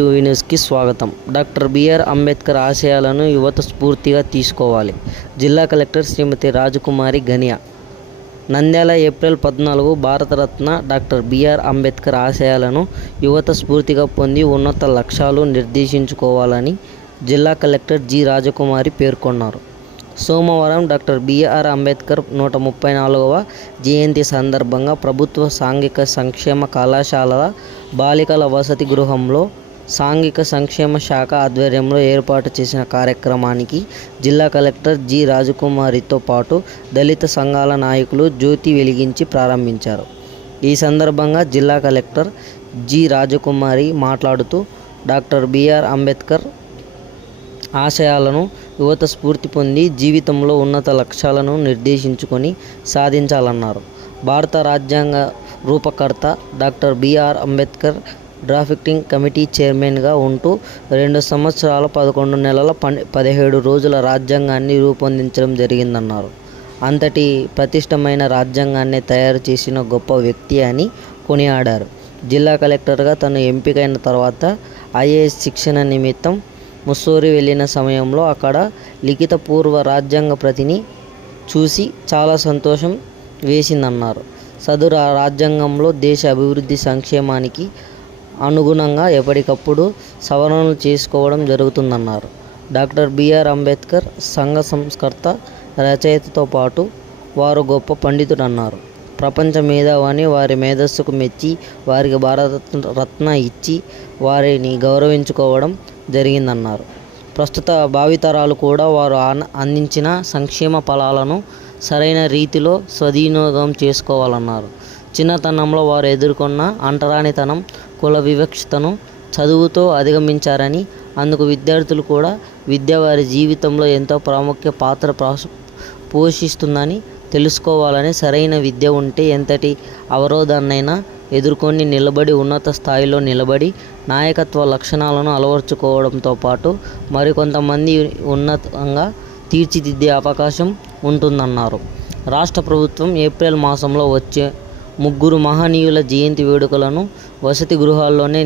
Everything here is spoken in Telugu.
టీవీ న్యూస్కి స్వాగతం. డాక్టర్ బిఆర్ అంబేద్కర్ ఆశయాలను యువత స్ఫూర్తిగా తీసుకోవాలి. జిల్లా కలెక్టర్ శ్రీమతి రాజకుమారి గనియా నంద్యాల ఏప్రిల్ పద్నాలుగు భారతరత్న డాక్టర్ బిఆర్ అంబేద్కర్ ఆశయాలను యువత స్ఫూర్తిగా పొంది ఉన్నత లక్ష్యాలు నిర్దేశించుకోవాలని జిల్లా కలెక్టర్ జి రాజకుమారి పేర్కొన్నారు. సోమవారం డాక్టర్ బిఆర్ అంబేద్కర్ నూట ముప్పై నాలుగవ జయంతి సందర్భంగా ప్రభుత్వ సాంఘిక సంక్షేమ కళాశాల బాలికల వసతి గృహంలో సాంఘిక సంక్షేమ శాఖ ఆధ్వర్యంలో ఏర్పాటు చేసిన కార్యక్రమానికి జిల్లా కలెక్టర్ జి రాజకుమారితో పాటు దళిత సంఘాల నాయకులు జ్యోతి వెలిగించి ప్రారంభించారు. ఈ సందర్భంగా జిల్లా కలెక్టర్ జి రాజకుమారి మాట్లాడుతూ డాక్టర్ బిఆర్ అంబేద్కర్ ఆశయాలను యువత స్ఫూర్తి పొంది జీవితంలో ఉన్నత లక్ష్యాలను నిర్దేశించుకొని సాధించాలన్నారు. భారత రాజ్యాంగ రూపకర్త doctor BR Ambedkar drafting committee చైర్మన్గా ఉంటూ రెండు సంవత్సరాల పదకొండు నెలల పదిహేడు రోజుల రాజ్యాంగాన్ని రూపొందించడం జరిగిందన్నారు. అంతటి ప్రతిష్టమైన రాజ్యాంగాన్ని తయారు చేసిన గొప్ప వ్యక్తి అని కొనియాడారు. జిల్లా కలెక్టర్గా తను ఎంపికైన తర్వాత ఐఏఎస్ శిక్షణ నిమిత్తం ముస్సూరి వెళ్ళిన సమయంలో అక్కడ లిఖిత పూర్వ రాజ్యాంగ ప్రతిని చూసి చాలా సంతోషం వేసిందన్నారు. సదురు రాజ్యాంగంలో దేశ అభివృద్ధి సంక్షేమానికి అనుగుణంగా ఎప్పటికప్పుడు సవరణలు చేసుకోవడం జరుగుతుందన్నారు. డాక్టర్ బిఆర్ అంబేద్కర్ సంఘ సంస్కర్త రచయితతో పాటు వారు గొప్ప పండితుడన్నారు. ప్రపంచ మేధావని వారి మేధస్సుకు మెచ్చి వారికి భారత రత్న ఇచ్చి వారిని గౌరవించుకోవడం జరిగిందన్నారు. ప్రస్తుత భావితరాలు కూడా వారు అందించిన సంక్షేమ ఫలాలను సరైన రీతిలో సద్వినియోగం చేసుకోవాలన్నారు. చిన్నతనంలో వారు ఎదుర్కొన్న అంటరానితనం కుల వివక్షతను చదువుతో అధిగమించారని అందుకు విద్యార్థులు కూడా విద్య వారి జీవితంలో ఎంతో ప్రాముఖ్య పాత్ర పోషిస్తుందని తెలుసుకోవాలని సరైన విద్య ఉంటే ఎంతటి అవరోధాన్నైనా ఎదుర్కొని నిలబడి ఉన్నత స్థాయిలో నిలబడి నాయకత్వ లక్షణాలను అలవర్చుకోవడంతో పాటు మరికొంతమంది ఉన్నతంగా తీర్చిదిద్దే అవకాశం ఉంటుందన్నారు. రాష్ట్ర ప్రభుత్వం ఏప్రిల్ మాసంలో వచ్చే ముగ్గురు మహనీయుల జయంతి వేడుకలను వసతి గృహాల్లోనే